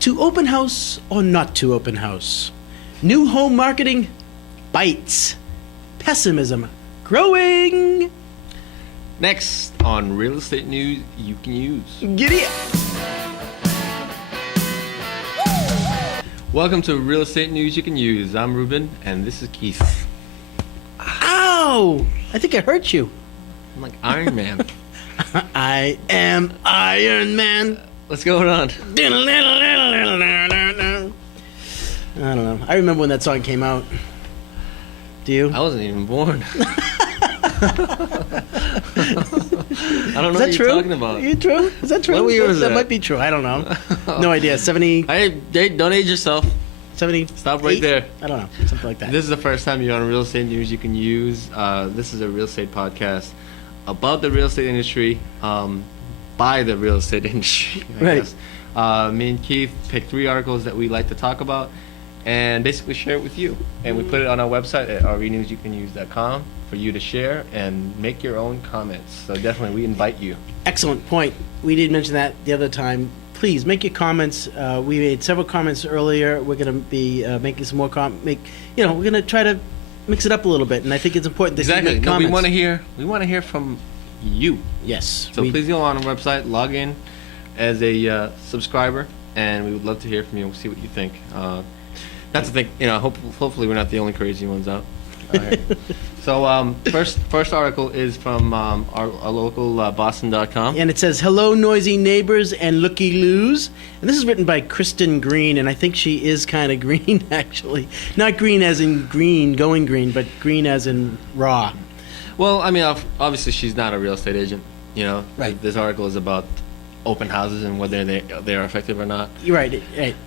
To open house or not to open house? New home marketing bites. Pessimism growing. Next on Real Estate News You Can Use. Giddy up. Welcome to Real Estate News You Can Use. I'm Ruben, and this is Keith. Ow! I think I hurt you. I'm like Iron Man. I am Iron Man. What's going on? I don't know. I remember when that song came out. Do you? I wasn't even born. I don't know what you're talking about. You true? Is that true? What year was that that? might be true. I don't know. No idea. 70. Don't age yourself. 70. Stop right there. I don't know. Something like that. This is the first time you're on Real Estate News You Can Use. This is a real estate podcast about the real estate industry, by the real estate industry, I guess. Me and Keith pick 3 articles that we like to talk about and basically share it with you. And we put it on our website at renewsyoucanuse.com for you to share and make your own comments. So definitely, we invite you. Excellent point. We did mention that the other time. Please make your comments. We made several comments earlier. We're going to be making some more we're going to try to mix it up a little bit, and I think it's important that you make comments. We want to hear from you. Yes. So please go on our website, log in as a subscriber, and we would love to hear from you and see what you think. Not to think, hopefully we're not the only crazy ones out. So first article is from our local Boston.com. And it says, "Hello, noisy neighbors and looky-loos." And this is written by Kristen Green, and I think she is kind of green, actually. Not green as in green, going green, but green as in raw. Well, I mean, obviously she's not a real estate agent. Right. This article is about open houses and whether they are effective or not. You're right.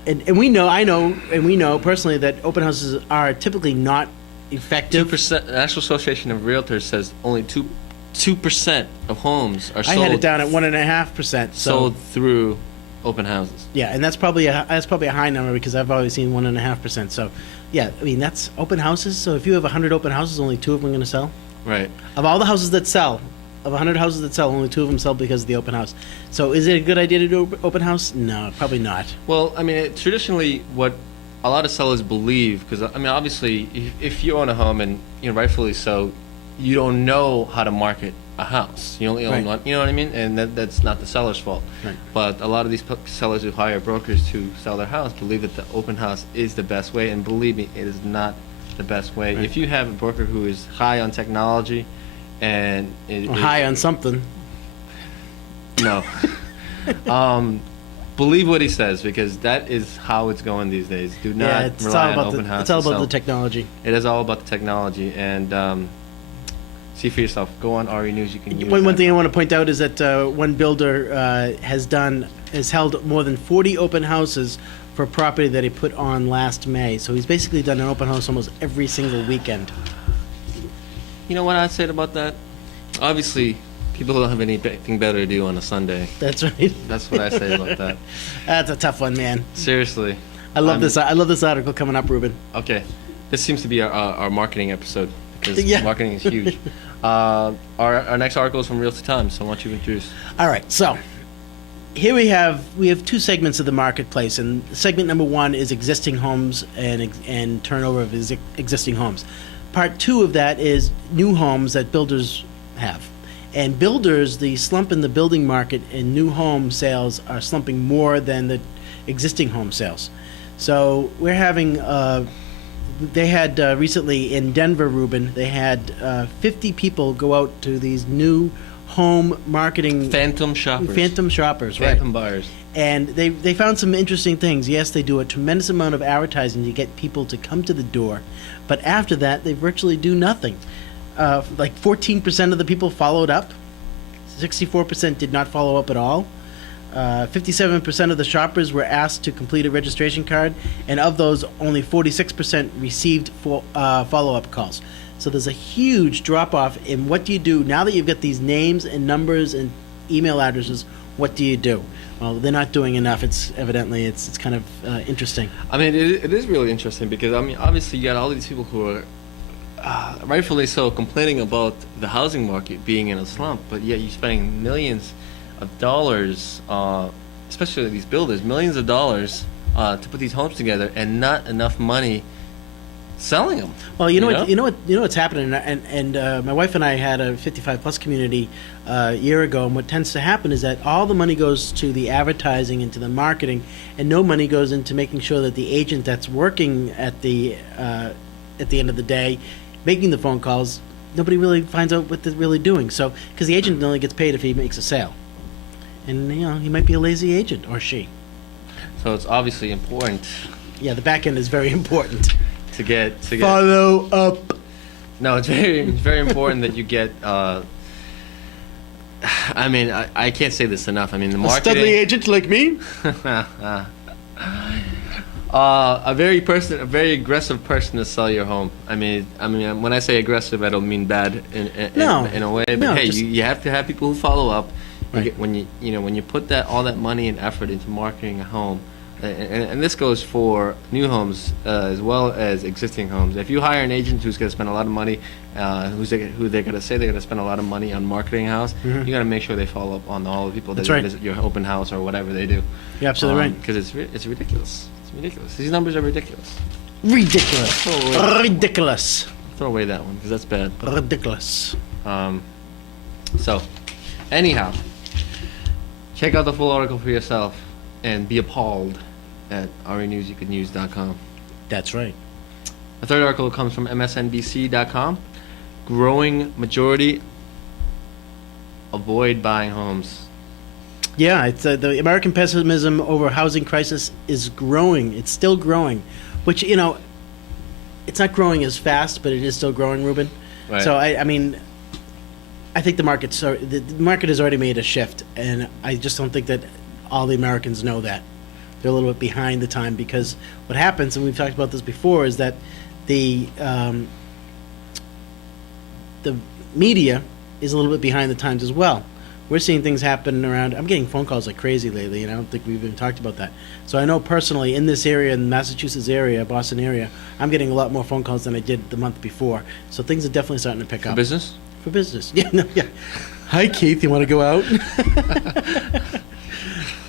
And we know personally that open houses are typically not effective. 2%. The National Association of Realtors says only 2% of homes are sold. I had it down at 1.5%. Sold through open houses. Yeah, and that's probably a high number because I've always seen 1.5%. So, yeah, I mean that's open houses. So if you have 100 open houses, only 2 of them are going to sell. Right. Of all the houses that sell, of 100 houses that sell, only 2 of them sell because of the open house. So is it a good idea to do open house? No, probably not. Well, I mean, traditionally, what a lot of sellers believe, because I mean, obviously, if you own a home and rightfully so, you don't know how to market a house. You only own one. You know what I mean? And that's not the seller's fault. Right. But a lot of these sellers who hire brokers to sell their house believe that the open house is the best way, and believe me, it is not the best way. Right. If you have a broker who is high on technology and high on something. No. Believe what he says, because that is how it's going these days. Do not rely on open houses. It's all about the technology. It is all about the technology, and see for yourself. Go on RE News. You can use One thing I want to point out is that one builder has held more than 40 open houses for a property that he put on last May. So he's basically done an open house almost every single weekend. You know what I'd say about that? Obviously, people don't have anything better to do on a Sunday. That's right. That's what I say about that. That's a tough one, man. Seriously. I love this article coming up, Ruben. Okay. This seems to be our marketing episode, because marketing is huge. Our next article is from Realty Times, so I want you to introduce. All right, so here we have 2 segments of the marketplace, and segment number 1 is existing homes and turnover of existing homes. Part 2 of that is new homes that builders have. And builders, the slump in the building market and new home sales are slumping more than the existing home sales. So we're having, they had recently in Denver, Ruben, they had 50 people go out to these new home marketing. Phantom shoppers. Phantom shoppers, right. Phantom buyers. And they found some interesting things. Yes, they do a tremendous amount of advertising to get people to come to the door. But after that, they virtually do nothing. Like 14% of the people followed up. 64% did not follow up at all. 57% of the shoppers were asked to complete a registration card, and of those, only 46% received follow-up calls. So there's a huge drop-off in what do you do now that you've got these names and numbers and email addresses. What do you do? Well, they're not doing enough. It's kind of interesting. I mean, it is really interesting because, I mean, obviously you got all these people who are rightfully so complaining about the housing market being in a slump, but yet you're spending millions of dollars, especially these builders, millions of dollars to put these homes together, and not enough money selling them. Well, you know what's happening, and my wife and I had a 55+ community a year ago, and what tends to happen is that all the money goes to the advertising and to the marketing, and no money goes into making sure that the agent that's working at the end of the day, making the phone calls, nobody really finds out what they're really doing. So, because the agent only gets paid if he makes a sale, and he might be a lazy agent, or she. So it's obviously important. Yeah, the back end is very important. To get Follow up. No, it's very important that you get. I mean, I can't say this enough. I mean, the marketing. A studly agent like me. A very aggressive person to sell your home. I mean, when I say aggressive, I don't mean bad in a way. But no, hey, you have to have people who follow up. Right. When you put all that money and effort into marketing a home. And this goes for new homes as well as existing homes. If you hire an agent who's going to spend a lot of money, who they're going to say they're going to spend a lot of money on marketing a house, you got to make sure they follow up on all the people that visit your open house or whatever they do. You're absolutely right. Because it's ridiculous. It's ridiculous. These numbers are ridiculous. Ridiculous. Ridiculous. Throw away that one because that's bad. Ridiculous. So, anyhow, check out the full article for yourself and be appalled at renewsyoucouldeuse.com. That's right. The third article comes from MSNBC.com. Growing majority avoid buying homes. Yeah, it's the American pessimism over housing crisis is growing. It's still growing, which it's not growing as fast, but it is still growing, Ruben. Right. So I mean, I think the market has already made a shift, and I just don't think that all the Americans know that. They're a little bit behind the time, because what happens, and we've talked about this before, is that the media is a little bit behind the times as well. We're seeing things happen around. I'm getting phone calls like crazy lately, and I don't think we've even talked about that. So I know personally in this area, in the Massachusetts area, Boston area, I'm getting a lot more phone calls than I did the month before. So things are definitely starting to pick up. For business? For business. Yeah. No, yeah. Hi, Keith. You want to go out?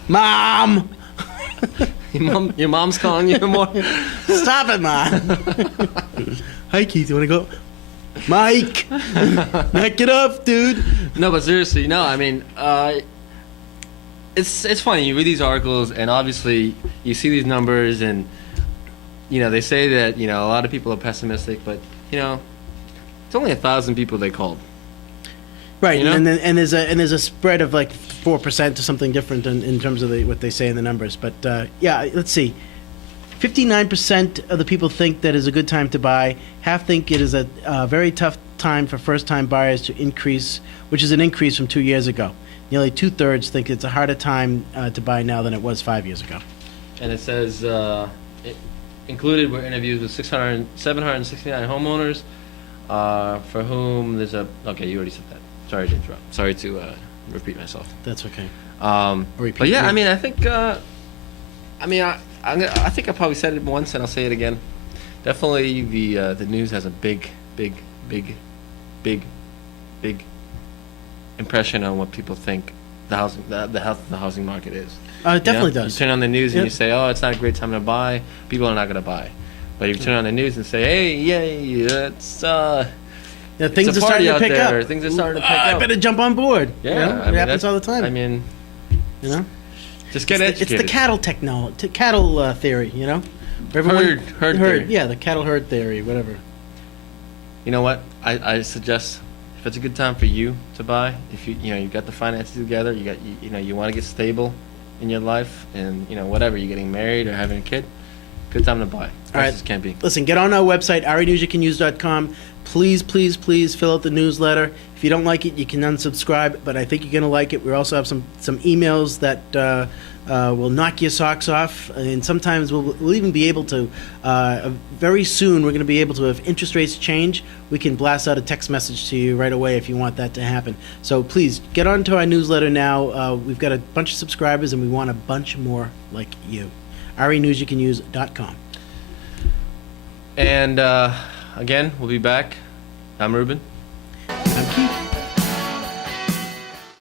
Mom! Your mom's calling you more? Stop it, Mom! Hi, Keith. You want to go? Mike! Knock it off, dude! No, but seriously, no, I mean, it's funny. You read these articles, and obviously you see these numbers, and, they say that, a lot of people are pessimistic, but, it's only 1,000 people they called. Right, and there's a spread of like 4% to something different in terms of what they say in the numbers. But yeah, let's see. 59% of the people think that is a good time to buy. Half think it is a very tough time for first-time buyers to increase, which is an increase from 2 years ago. Nearly 2/3 think it's a harder time to buy now than it was 5 years ago. And it says included were interviews with 769 homeowners for whom there's a. Okay, you already said that. Sorry to interrupt. Sorry to repeat myself. That's okay. But yeah, I mean, I think. I think I probably said it once, and I'll say it again. Definitely, the news has a big impression on what people think the health of the housing market is. It definitely does. You turn on the news and you say, "Oh, it's not a great time to buy." People are not going to buy. But if you turn on the news and say, "Hey, yay, it's things are starting to pick up. Things are starting to pick up. I better jump on board." Yeah, it happens all the time. I mean, just get educated. It's the cattle theory, Herd. Yeah, the cattle herd theory, whatever. You know what? I suggest if it's a good time for you to buy, if you got the finances together, you want to get stable in your life, and whatever, you're getting married or having a kid, good time to buy. Prices can't be. Listen, get on our website, renewsyoucanuse.com. Please fill out the newsletter. If you don't like it, you can unsubscribe, but I think you're going to like it. We also have some emails that will knock your socks off, and sometimes we'll even be able to, very soon, we're going to be able to, if interest rates change, we can blast out a text message to you right away if you want that to happen. So please, get onto our newsletter now. We've got a bunch of subscribers, and we want a bunch more like you. renewsyoucanuse.com. And again, we'll be back. I'm Ruben.